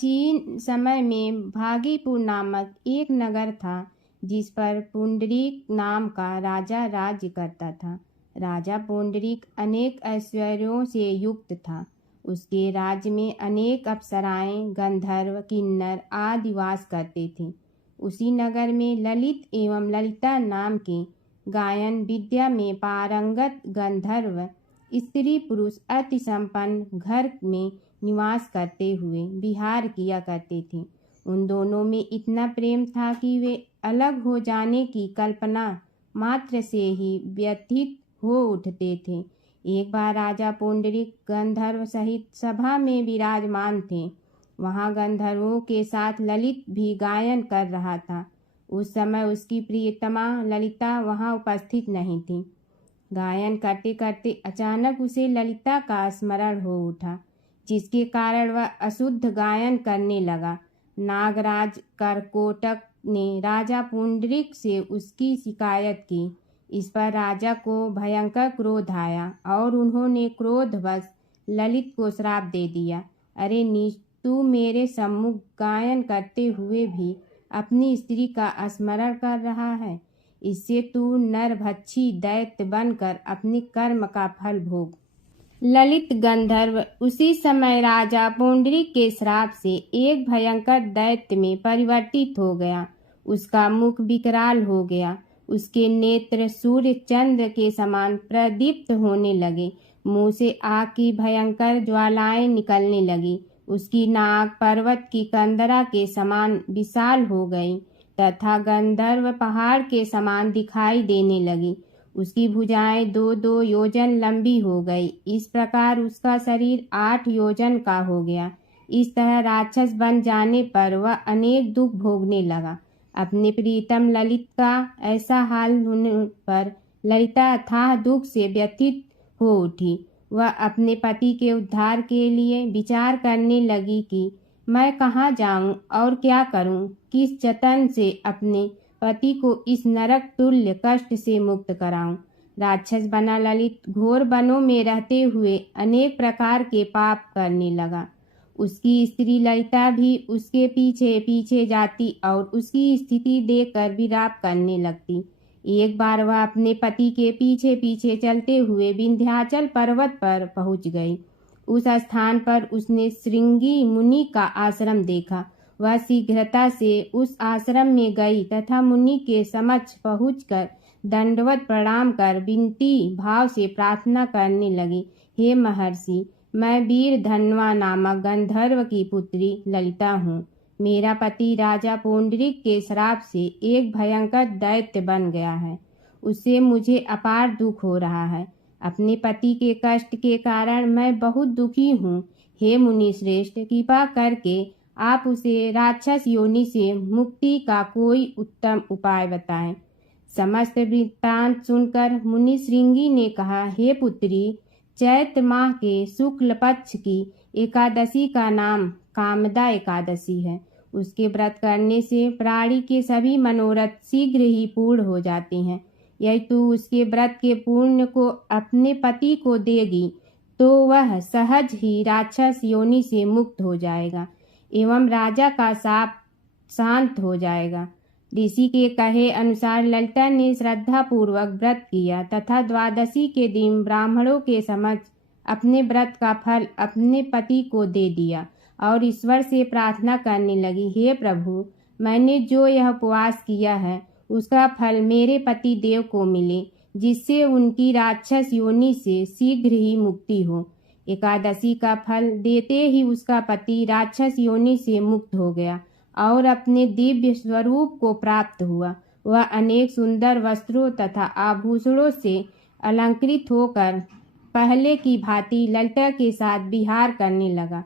प्राचीन समय में भागीपुर नामक एक नगर था जिस पर पुंडरीक नाम का राजा राज्य करता था। राजा पुंडरीक अनेक ऐश्वर्यों से युक्त था। उसके राज्य में अनेक अप्सराएं, गंधर्व, किन्नर आदि वास करते थे। उसी नगर में ललित एवं ललिता नाम के गायन विद्या में पारंगत गंधर्व स्त्री पुरुष अति संपन्न घर में निवास करते हुए विहार किया करते थे। उन दोनों में इतना प्रेम था कि वे अलग हो जाने की कल्पना मात्र से ही व्यथित हो उठते थे। एक बार राजा पुंडरीक गंधर्व सहित सभा में विराजमान थे। वहां गंधर्वों के साथ ललित भी गायन कर रहा था। उस समय उसकी प्रियतमा ललिता वहां उपस्थित नहीं थी। गायन करते करते अचानक उसे ललिता का स्मरण हो उठा, जिसके कारण वह अशुद्ध गायन करने लगा। नागराज करकोटक ने राजा पुंडरीक से उसकी शिकायत की। इस पर राजा को भयंकर क्रोध आया और उन्होंने क्रोधवश ललित को श्राप दे दिया। अरे नीच, तू मेरे सम्मुख गायन करते हुए भी अपनी स्त्री का स्मरण कर रहा है। इससे तू नरभक्षी दैत्य बनकर अपने कर्म का फल भोग। ललित गंधर्व उसी समय राजा पुंडरीक के श्राप से एक भयंकर दैत्य में परिवर्तित हो गया। उसका मुख विकराल हो गया। उसके नेत्र सूर्य चंद्र के समान प्रदीप्त होने लगे। मुंह से आग की भयंकर ज्वालाएं निकलने लगी। उसकी नाक पर्वत की कंदरा के समान विशाल हो गई तथा गंधर्व पहाड़ के समान दिखाई देने लगी। उसकी भुजाएं 2-2 योजन लंबी हो गई। इस प्रकार उसका शरीर 8 योजन का हो गया। इस तरह राक्षस बन जाने पर वह अनेक दुख भोगने लगा। अपने प्रीतम ललित का ऐसा हाल होने पर ललिता अथाह दुख से व्यथित हो उठी। वह अपने पति के उद्धार के लिए विचार करने लगी कि मैं कहाँ जाऊं और क्या करूं, किस जतन से अपने पति को इस नरक तुल्य कष्ट से मुक्त कराऊं। राक्षस बना ललित घोर वनों में रहते हुए अनेक प्रकार के पाप करने लगा। उसकी स्त्री ललिता भी उसके पीछे पीछे जाती और उसकी स्थिति देखकर विलाप करने लगती। एक बार वह अपने पति के पीछे पीछे चलते हुए विंध्याचल पर्वत पर पहुंच गई। उस स्थान पर उसने श्रृंगी मुनि का आश्रम देखा। वह शीघ्रता से उस आश्रम में गई तथा मुनि के समक्ष पहुंचकर दंडवत प्रणाम कर विनती भाव से प्रार्थना करने लगी। हे महर्षि, मैं वीर धन्वा नामक गंधर्व की पुत्री ललिता हूँ। मेरा पति राजा पुंडरीक के श्राप से एक भयंकर दैत्य बन गया है। उससे मुझे अपार दुख हो रहा है। अपने पति के कष्ट के कारण मैं बहुत दुखी हूँ। हे मुनि श्रेष्ठ, कृपा करके आप उसे राक्षस योनि से मुक्ति का कोई उत्तम उपाय बताएं। समस्त वृत्तांत सुनकर मुनि श्रृंगी ने कहा, हे पुत्री, चैत्र माह के शुक्ल पक्ष की एकादशी का नाम कामदा एकादशी है। उसके व्रत करने से प्राणी के सभी मनोरथ शीघ्र ही पूर्ण हो जाते हैं। यदि तू उसके व्रत के पुण्य को अपने पति को देगी तो वह सहज ही राक्षस योनि से मुक्त हो जाएगा एवं राजा का शाप शांत हो जाएगा। ऋषि के कहे अनुसार ललिता ने श्रद्धा पूर्वक व्रत किया तथा द्वादशी के दिन ब्राह्मणों के समक्ष अपने व्रत का फल अपने पति को दे दिया और ईश्वर से प्रार्थना करने लगी, हे प्रभु, मैंने जो यह उपवास किया है उसका फल मेरे पति देव को मिले, जिससे उनकी राक्षस योनि से शीघ्र ही मुक्ति हो। एकादशी का फल देते ही उसका पति राक्षस योनि से मुक्त हो गया और अपने दिव्य स्वरूप को प्राप्त हुआ। वह अनेक सुंदर वस्त्रों तथा आभूषणों से अलंकृत होकर पहले की भांति ललिता के साथ विहार करने लगा।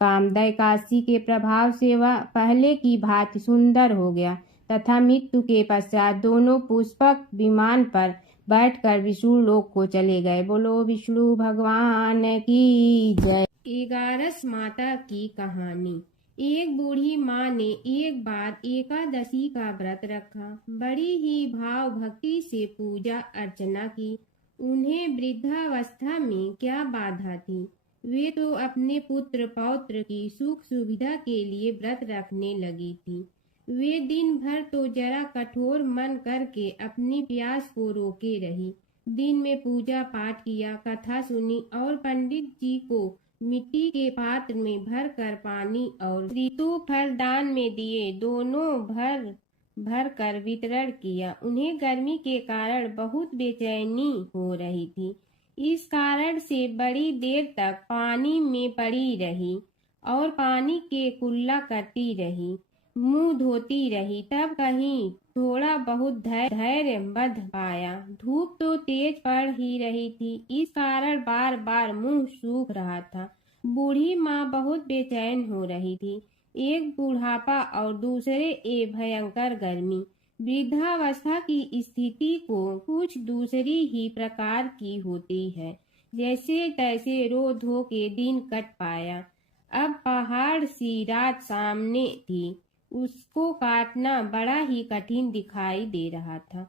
कामदा एकादशी के प्रभाव से वह पहले की भांति सुंदर हो गया तथा मृत्यु के पश्चात दोनों पुष्पक विमान पर बैठकर विष्णु लोक को चले गए। बोलो विष्णु भगवान की जय। 11 माता की कहानी। एक बूढ़ी माँ ने एक बार एकादशी का व्रत रखा। बड़ी ही भाव भक्ति से पूजा अर्चना की। उन्हें वृद्धावस्था में क्या बाधा थी। वे तो अपने पुत्र पौत्र की सुख सुविधा के लिए व्रत रखने लगी थी। वे दिन भर तो जरा कठोर मन करके अपनी प्यास को रोके रही। दिन में पूजा पाठ किया, कथा सुनी और पंडित जी को मिट्टी के पात्र में भर कर पानी और ऋतु फल दान में दिए, दोनों भर भर कर वितरण किया। उन्हें गर्मी के कारण बहुत बेचैनी हो रही थी। इस कारण से बड़ी देर तक पानी में पड़ी रही और पानी के कुल्ला करती रही, मुंह धोती रही। तब कहीं थोड़ा बहुत धैर्य बंध पाया। धूप तो तेज पड़ ही रही थी, इस कारण बार बार मुंह सूख रहा था। बूढ़ी माँ बहुत बेचैन हो रही थी। एक बुढ़ापा और दूसरे ए भयंकर गर्मी। वृद्धावस्था की स्थिति को कुछ दूसरी ही प्रकार की होती है। जैसे तैसे रो धो के दिन कट पाया। अब पहाड़ सी रात सामने थी, उसको काटना बड़ा ही कठिन दिखाई दे रहा था।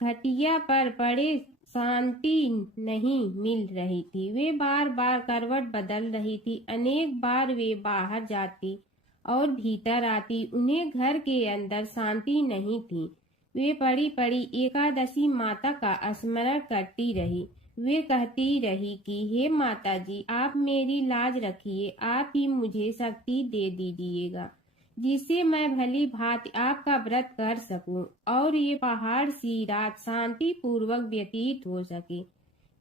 खटिया पर पड़े शांति नहीं मिल रही थी। वे बार बार करवट बदल रही थी। अनेक बार वे बाहर जाती और भीतर आती, उन्हें घर के अंदर शांति नहीं थी। वे पड़ी पड़ी एकादशी माता का स्मरण करती रही। वे कहती रही कि हे माता जी, आप मेरी लाज रखिए, आप ही मुझे शक्ति दे दीजिएगा जिससे मैं भली भांति आपका व्रत कर सकूं और ये पहाड़ सी रात शांति पूर्वक व्यतीत हो सके।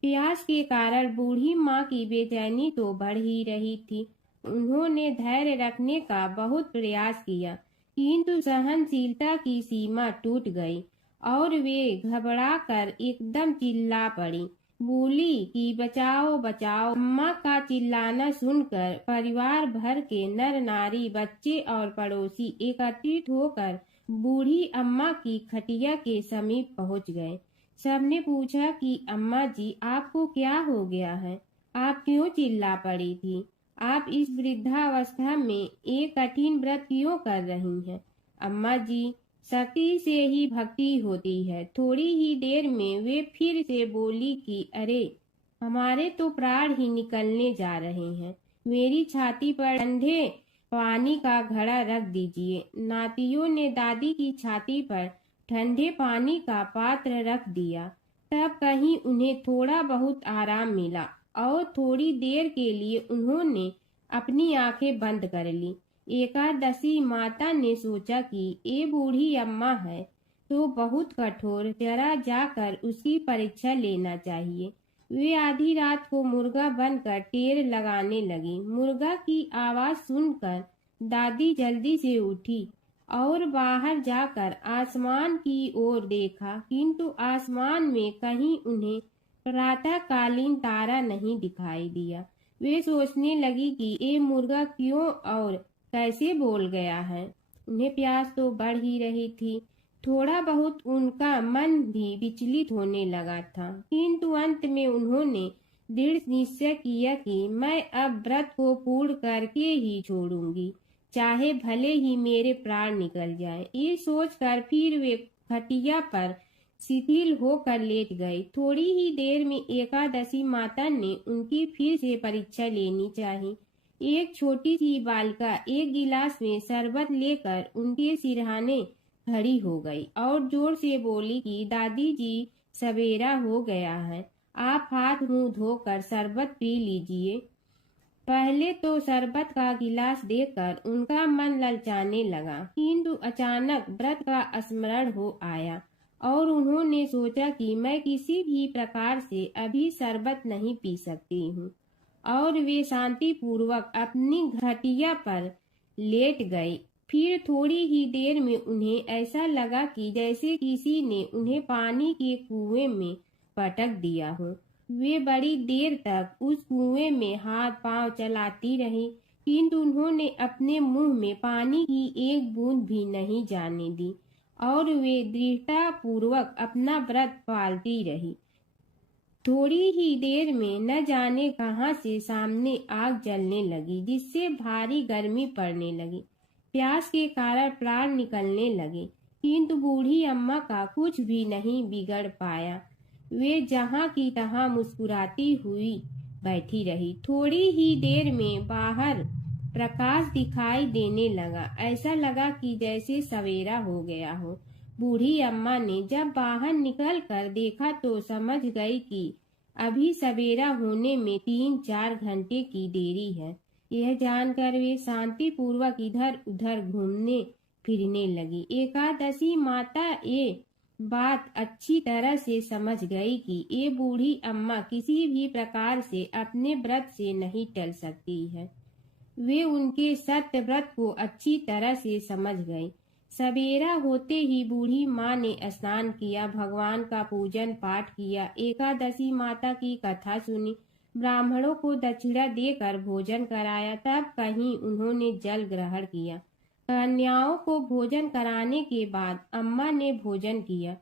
प्यास के कारण बूढ़ी माँ की बेचैनी तो बढ़ ही रही थी। उन्होंने धैर्य रखने का बहुत प्रयास किया, किंतु सहनशीलता की सीमा टूट गई और वे घबराकर एकदम चिल्ला पड़ी। बोली कि बचाओ बचाओ। अम्मा का चिल्लाना सुनकर परिवार भर के नर नारी, बच्चे और पड़ोसी एकत्रित होकर बूढ़ी अम्मा की खटिया के समीप पहुंच गए। सबने पूछा कि अम्मा जी, आपको क्या हो गया है? आप क्यों चिल्ला पड़ी थी? आप इस वृद्धावस्था में एक कठिन व्रत क्यों कर रही हैं? अम्मा जी, शक्ति से ही भक्ति होती है। थोड़ी ही देर में वे फिर से बोली कि अरे, हमारे तो प्राण ही निकलने जा रहे हैं। मेरी छाती पर ठंडे पानी का घड़ा रख दीजिए। नातियों ने दादी की छाती पर ठंडे पानी का पात्र रख दिया। तब कहीं उन्हें थोड़ा बहुत आराम मिला और थोड़ी देर के लिए उन्होंने अपनी आंखें बंद कर ली। एकादशी माता ने सोचा कि ये बूढ़ी अम्मा है तो बहुत कठोर, जरा जाकर उसकी परीक्षा लेना चाहिए। वे आधी रात को मुर्गा बनकर टेर लगाने लगी। मुर्गा की आवाज सुनकर दादी जल्दी से उठी और बाहर जाकर आसमान की ओर देखा, किंतु आसमान में कहीं उन्हें प्रातःकालीन तारा नहीं दिखाई दिया। वे सोचने लगी कि ये मुर्गा क्यों और कैसे बोल गया है। उन्हें प्यास तो बढ़ ही रही थी। थोड़ा बहुत उनका मन भी विचलित होने लगा था, किंतु अंत में उन्होंने दृढ़ निश्चय किया कि मैं अब व्रत को पूर्ण करके ही छोड़ूंगी, चाहे भले ही मेरे प्राण निकल जाएं। ये सोचकर फिर वे खटिया पर शिथिल होकर लेट गए। थोड़ी ही देर में एकादशी माता ने उनकी फिर से परीक्षा लेनी चाहिए। एक छोटी सी बालिका एक गिलास में शरबत लेकर उनके सिरहाने खड़ी हो गई और जोर से बोली कि दादी जी, सवेरा हो गया है, आप हाथ मुंह धोकर शरबत पी लीजिए। पहले तो शरबत का गिलास देखकर उनका मन ललचाने लगा, किंतु अचानक व्रत का स्मरण हो आया और उन्होंने सोचा कि मैं किसी भी प्रकार से अभी शरबत नहीं पी सकती हूँ, और वे शांति पूर्वक अपनी घटिया पर लेट गई। फिर थोड़ी ही देर में उन्हें ऐसा लगा कि जैसे किसी ने उन्हें पानी के कुएं में पटक दिया हो। वे बड़ी देर तक उस कुएं में हाथ पांव चलाती रही, किंतु उन्होंने अपने मुंह में पानी की एक बूंद भी नहीं जाने दी और वे दृढ़ता पूर्वक अपना व्रत पालती रही। थोड़ी ही देर में न जाने कहां से सामने आग जलने लगी, जिससे भारी गर्मी पड़ने लगी। प्यास के कारण प्राण निकलने लगे, किंतु बूढ़ी अम्मा का कुछ भी नहीं बिगड़ पाया। वे जहां की तहां मुस्कुराती हुई बैठी रही। थोड़ी ही देर में बाहर प्रकाश दिखाई देने लगा। ऐसा लगा कि जैसे सवेरा हो गया हो। बूढ़ी अम्मा ने जब बाहर निकल कर देखा तो समझ गई कि अभी सवेरा होने में 3-4 घंटे की देरी है। यह जानकर वे शांति पूर्वक इधर उधर घूमने फिरने लगी। एकादशी माता ये बात अच्छी तरह से समझ गई कि ये बूढ़ी अम्मा किसी भी प्रकार से अपने व्रत से नहीं टल सकती है। वे उनके सत्य व्रत को अच्छी तरह से समझ गई। सवेरा होते ही बूढ़ी माँ ने स्नान किया, भगवान का पूजन पाठ किया, एकादशी माता की कथा सुनी, ब्राह्मणों को दक्षिणा देकर भोजन कराया। तब कहीं उन्होंने जल ग्रहण किया। कन्याओं को भोजन कराने के बाद अम्मा ने भोजन किया।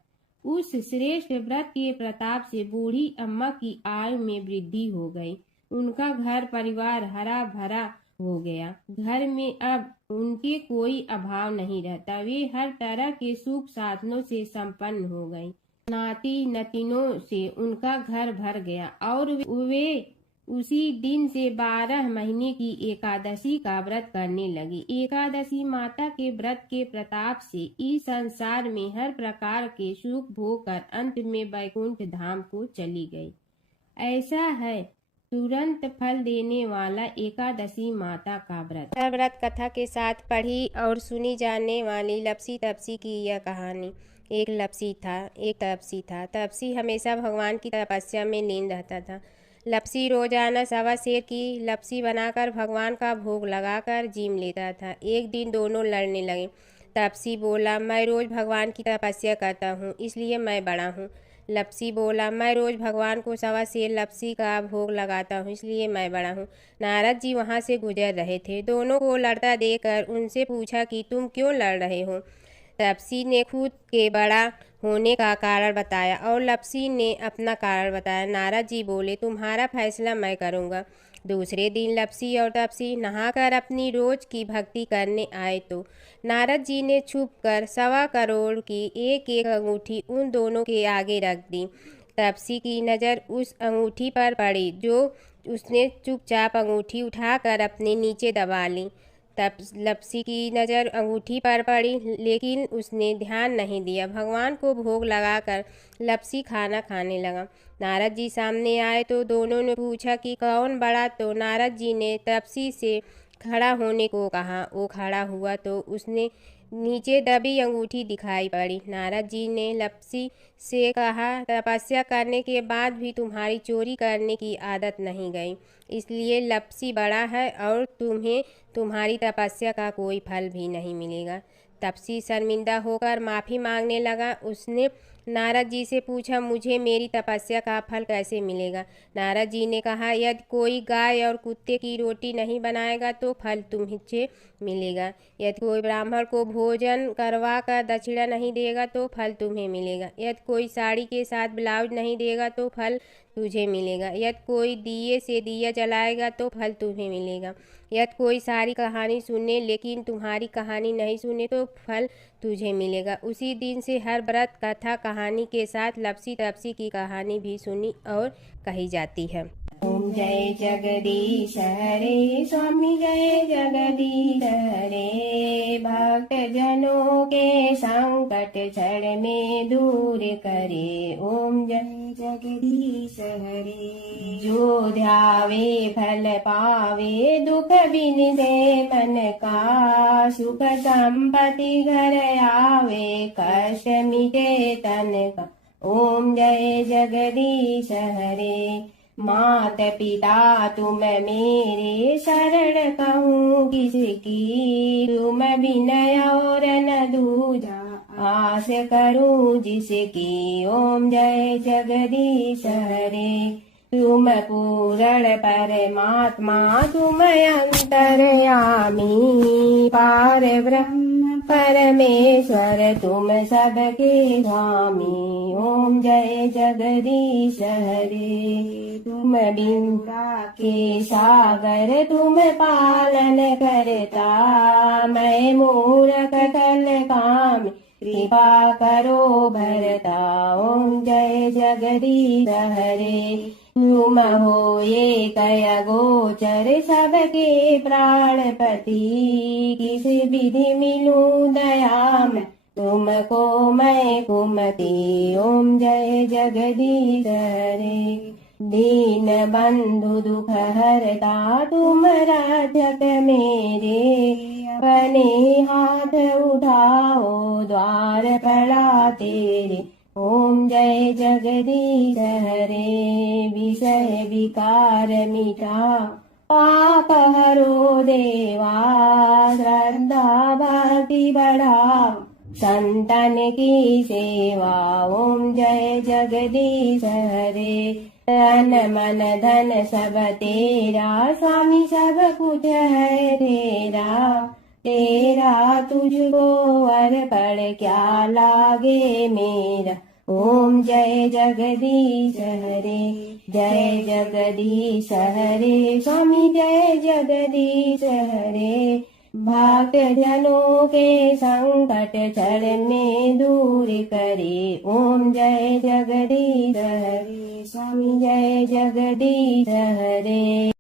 उस श्रेष्ठ व्रत के प्रताप से बूढ़ी अम्मा की आयु में वृद्धि हो गई। उनका घर परिवार हरा भरा हो गया। घर में अब उनके कोई अभाव नहीं रहता। वे हर तरह के सुख साधनों से संपन्न हो गई। नाती नतिनों से उनका घर भर गया और वे उसी दिन से 12 महीने की एकादशी का व्रत करने लगी। एकादशी माता के व्रत के प्रताप से इस संसार में हर प्रकार के सुख भोग कर अंत में वैकुंठ धाम को चली गई। ऐसा है तुरंत फल देने वाला एकादशी माता का व्रत। व्रत कथा के साथ पढ़ी और सुनी जाने वाली लपसी तपसी की यह कहानी। एक लपसी था, एक तपसी था। तपसी हमेशा भगवान की तपस्या में लीन रहता था। लपसी रोजाना 1.25 सेर की लपसी बनाकर भगवान का भोग लगाकर जीम लेता था। एक दिन दोनों लड़ने लगे। तपसी बोला, मैं रोज भगवान की तपस्या करता हूँ, इसलिए मैं बड़ा हूँ। लपसी बोला, मैं रोज भगवान को 1.25 सेर लपसी का भोग लगाता हूँ, इसलिए मैं बड़ा हूँ। नारद जी वहाँ से गुजर रहे थे। दोनों को लड़ता देखकर उनसे पूछा कि तुम क्यों लड़ रहे हो। तपसी ने खुद के बड़ा होने का कारण बताया और लपसी ने अपना कारण बताया। नारद जी बोले, तुम्हारा फैसला मैं करूँगा। दूसरे दिन लपसी और तपसी नहाकर अपनी रोज की भक्ति करने आए तो नारद जी ने छुपकर 1.25 करोड़ की एक एक अंगूठी उन दोनों के आगे रख दी। तपसी की नज़र उस अंगूठी पर पड़ी जो उसने चुपचाप अंगूठी उठाकर अपने नीचे दबा ली। तब लपसी की नज़र अंगूठी पर पड़ी, लेकिन उसने ध्यान नहीं दिया। भगवान को भोग लगाकर लपसी खाना खाने लगा। नारद जी सामने आए तो दोनों ने पूछा कि कौन बड़ा, तो नारद जी ने तपसी से खड़ा होने को कहा। वो खड़ा हुआ तो उसने नीचे दबी अंगूठी दिखाई पड़ी। नारद जी ने लपसी से कहा, तपस्या करने के बाद भी तुम्हारी चोरी करने की आदत नहीं गई, इसलिए लपसी बड़ा है और तुम्हें तुम्हारी तपस्या का कोई फल भी नहीं मिलेगा। तपसी शर्मिंदा होकर माफ़ी मांगने लगा। उसने नारद जी से पूछा, मुझे मेरी तपस्या का फल कैसे मिलेगा। नारद जी ने कहा, यदि कोई गाय और कुत्ते की रोटी नहीं बनाएगा तो फल तुम्हें मिलेगा। यदि कोई ब्राह्मण को भोजन करवा कर दक्षिणा नहीं देगा तो फल तुम्हें मिलेगा। यदि कोई साड़ी के साथ ब्लाउज नहीं देगा तो फल तुझे मिलेगा। यदि कोई दिए से दिया जलाएगा तो फल तुम्हें मिलेगा। यदि कोई सारी कहानी सुने लेकिन तुम्हारी कहानी नहीं सुने तो फल तुझे मिलेगा। उसी दिन से हर व्रत कथा कहानी के साथ लपसी तपसी की कहानी भी सुनी और कही जाती है। ओम जय जगदीश हरे, स्वामी जय जगदीश हरे। भक्त जनों के संकट क्षण में दूर करे। ओम जय जगदीश हरे। जो ध्यावे फल पावे, दुख बिन दे मन का। सुख संपत्ति घर आवे, कष्ट मिटे तन का। ओम जय जगदीश हरे। मात पिता तुम मेरे, शरण कहूँ किसकी। तुम विनय और न दूजा, आस करूँ जिसकी। ओम जय जगदीश हरे। तुम पूर्ण परमात्मा, तुम अंतर्यामी। पार ब्रह्म परमेश्वर, तुम सबके स्वामी। ओम जय जगदीश हरे। तुम बिंदा के सागर, तुम पालन करता। मैं मूर्ख कल काम, कृपा करो भरता। ओम जय जगदीश हरे। तुम हो ये कय गोचर सबके प्राणपति, किस विधि मिलूं दया में तुमको मैं कुमति। ओम जय जगदीश हरे। दीन बंधु दुख हरता तुम रक्षक मेरे, अपने हाथ उठाओ द्वार पड़ा तेरे। ओम जय जगदीश हरे। विषय विकार मिटा पाप हरो देवा, श्रद्धा भक्ति बढ़ाओ संतन की सेवा। ओम जय जगदीश हरे। तन मन धन सब तेरा, स्वामी सब कुछ है तेरा। तेरा तुझको अर्पण क्या लागे मेरा। ओम जय जगदीश हरे। जय जगदीश हरे। स्वामी जय जगदीश हरे। भक्त जनों के संकट क्षण में दूर करे। ओम जय जगदीश हरे। स्वामी जय जगदीश हरे।